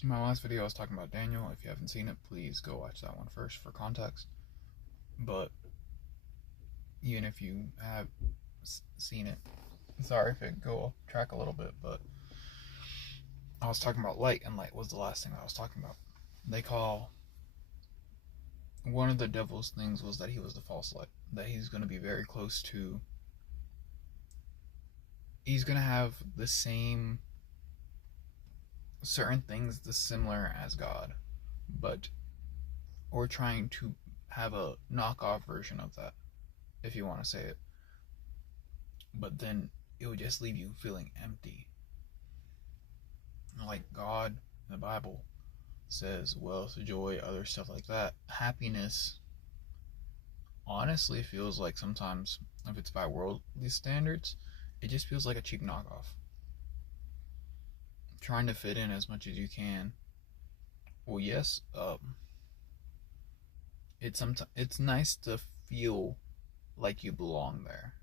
In my last video, I was talking about Daniel. If you haven't seen it, please go watch that one first for context. But even if you have seen it, sorry if it go off track a little bit, but I was talking about light, and light was the last thing I was talking about. They call one of the devil's things was that he was the false light, that he's going to be very close to, he's going to have the same certain things the similar as God, but or trying to have a knockoff version of that, if you want to say it. But then it would just leave you feeling empty. Like God in the Bible says wealth, joy, other stuff like that. Happiness honestly feels like sometimes, if it's by worldly standards, it just feels like a cheap knockoff. Trying to fit in as much as you can. Well, yes, it's nice to feel like you belong there,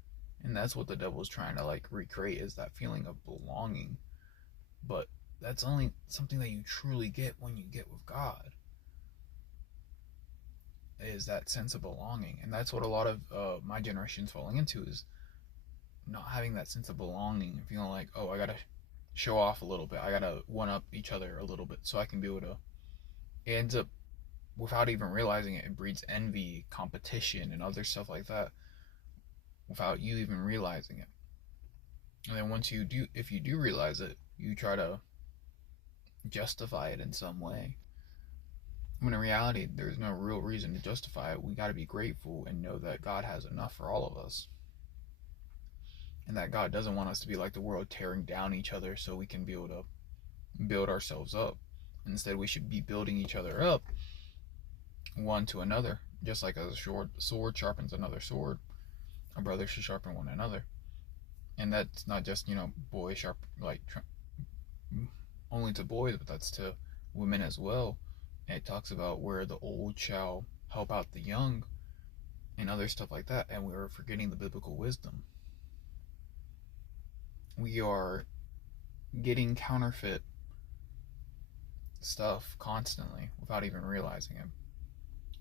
and that's what the devil's trying to like recreate, is that feeling of belonging. But that's only something that you truly get when you get with God, is that sense of belonging. And that's what a lot of my generation's falling into, is not having that sense of belonging and feeling like, oh, I gotta show off a little bit, I gotta one up each other a little bit so I can be able to. It ends up, without even realizing it, it breeds envy, competition, and other stuff like that without you even realizing it. And then once you do, if you do realize it, you try to justify it in some way. When in reality, there's no real reason to justify it. We got to be grateful and know that God has enough for all of us. And that God doesn't want us to be like the world, tearing down each other so we can be able to build ourselves up. Instead, we should be building each other up, one to another. Just like a sword sharpens another sword, a brother should sharpen one another. And that's not just, boys sharp, like only to boys, but that's to women as well. And it talks about where the old shall help out the young and other stuff like that. And we're forgetting the biblical wisdom. We are getting counterfeit stuff constantly without even realizing it.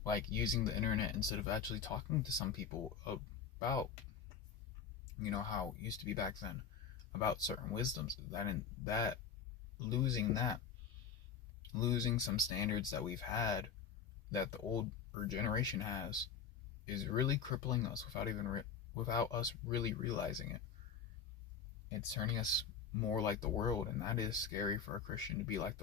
Like using the internet instead of actually talking to some people about, how it used to be back then, about certain wisdoms. That losing that, losing some standards that we've had, that the older generation has, is really crippling us without us really realizing it. It's turning us more like the world, and that is scary for a Christian, to be like the world.